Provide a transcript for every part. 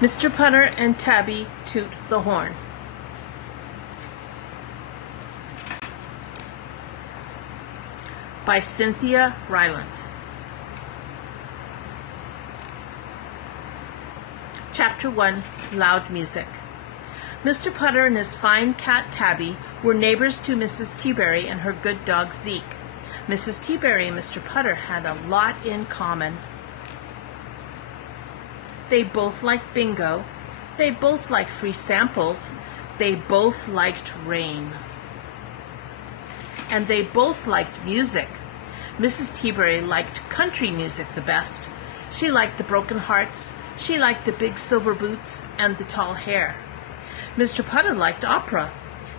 Mr. Putter and Tabby Toot the Horn. By Cynthia, Ryant. Chapter 1, Loud Music. Mr. Putter and his fine cat Tabby were neighbors to Mrs. Teaberry and her good dog Zeke. Mrs. Teaberry and Mr. Putter had a lot in common. They both liked bingo. They both liked free samples. They both liked rain. And they both liked music. Mrs. Teaberry liked country music the best. She liked the broken hearts. She liked the big silver boots and the tall hair. Mr. Putter liked opera.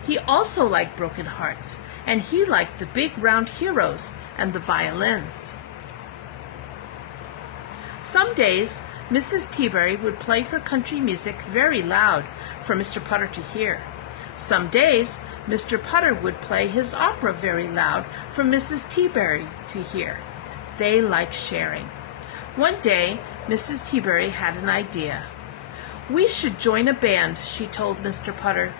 He also liked broken hearts, and he liked the big round heroes and the violins. Some days, Mrs. Teaberry would play her country music very loud for Mr. Putter to hear. Some days, Mr. Putter would play his opera very loud for Mrs. Teaberry to hear. They liked sharing. One day, Mrs. Teaberry had an idea. "We should join a band," she told Mr. Putter.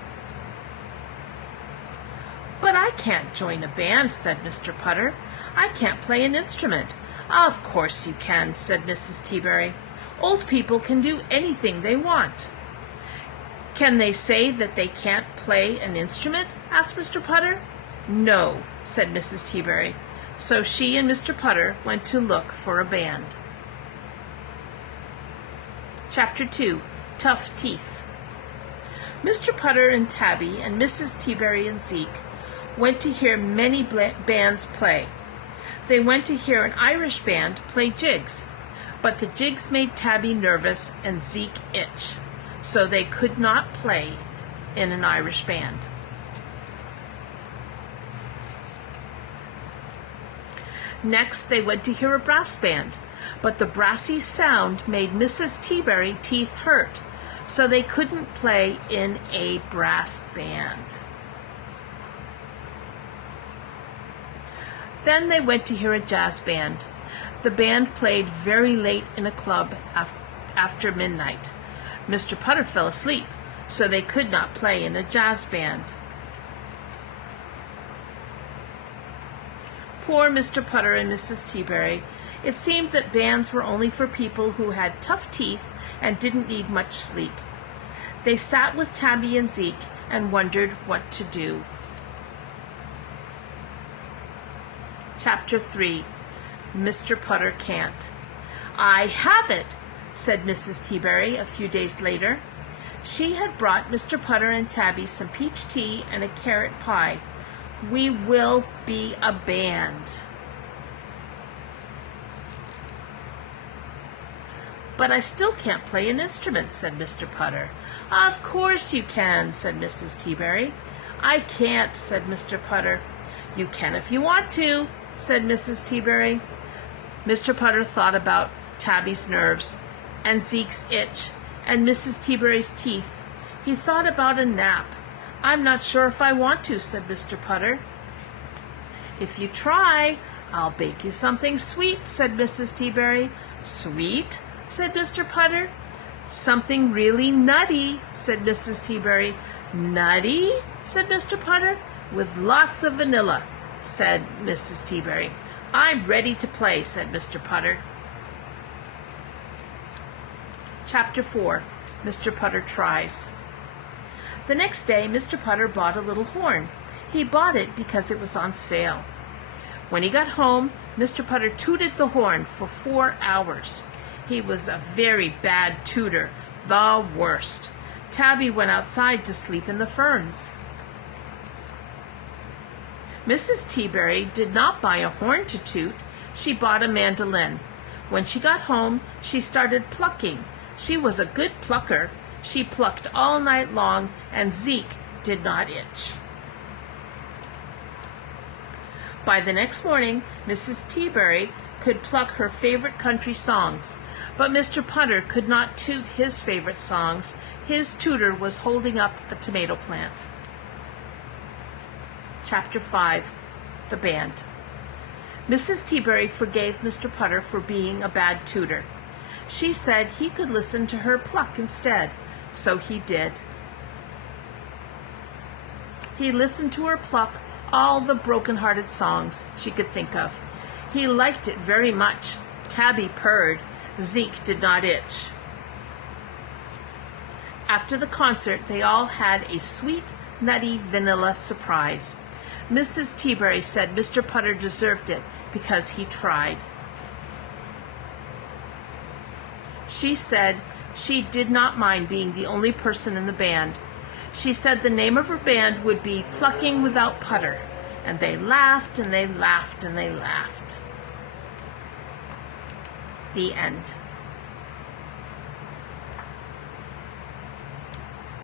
"But I can't join a band," said Mr. Putter. "I can't play an instrument." "Of course you can," said Mrs. Teaberry. "Old people can do anything they want." "Can they say that they can't play an instrument?" asked Mr. Putter. "No," said Mrs. Teaberry. So she and Mr. Putter went to look for a band. Chapter 2, Tough Teeth. Mr. Putter and Tabby and Mrs. Teaberry and Zeke went to hear many bands play. They went to hear an Irish band play jigs, but the jigs made Tabby nervous and Zeke itch, so they could not play in an Irish band. Next, they went to hear a brass band, but the brassy sound made Mrs. Teaberry's teeth hurt, so they couldn't play in a brass band. Then they went to hear a jazz band. The band played very late in a club after midnight. Mr. Putter fell asleep, so they could not play in a jazz band. Poor Mr. Putter and Mrs. Teaberry. It seemed that bands were only for people who had tough teeth and didn't need much sleep. They sat with Tabby and Zeke and wondered what to do. Chapter 3, Mr. Putter Can't. "I have it," said Mrs. Teaberry a few days later. She had brought Mr. Putter and Tabby some peach tea and a carrot pie. "We will be a band." "But I still can't play an instrument," said Mr. Putter. "Of course you can," said Mrs. Teaberry. "I can't," said Mr. Putter. "You can if you want to," said Mrs. Teaberry. Mr. Putter thought about Tabby's nerves and Zeke's itch and Mrs. Teaberry's teeth. He thought about a nap. "I'm not sure if I want to," said Mr. Putter. "If you try, I'll bake you something sweet," said Mrs. Teaberry. "Sweet?" said Mr. Putter. "Something really nutty," said Mrs. Teaberry. "Nutty?" said Mr. Putter. "With lots of vanilla," said Mrs. Teaberry. "I'm ready to play," said Mr. Putter. Chapter 4, Mr. Putter Tries. The next day, Mr. Putter bought a little horn. He bought it because it was on sale. When he got home, Mr. Putter tooted the horn for 4 hours. He was a very bad tooter, the worst. Tabby went outside to sleep in the ferns. Mrs. Teaberry did not buy a horn to toot. She bought a mandolin. When she got home, she started plucking. She was a good plucker. She plucked all night long, and Zeke did not itch. By the next morning, Mrs. Teaberry could pluck her favorite country songs, but Mr. Putter could not toot his favorite songs. His tutor was holding up a tomato plant. Chapter 5, The Band. Mrs. Teaberry forgave Mr. Putter for being a bad tutor. She said he could listen to her pluck instead, so he did. He listened to her pluck all the broken-hearted songs she could think of. He liked it very much. Tabby purred. Zeke did not itch. After the concert, they all had a sweet, nutty vanilla surprise. Mrs. Teaberry said Mr. Putter deserved it because he tried. She said she did not mind being the only person in the band. She said the name of her band would be Plucking Without Putter, and they laughed and they laughed and they laughed. The end.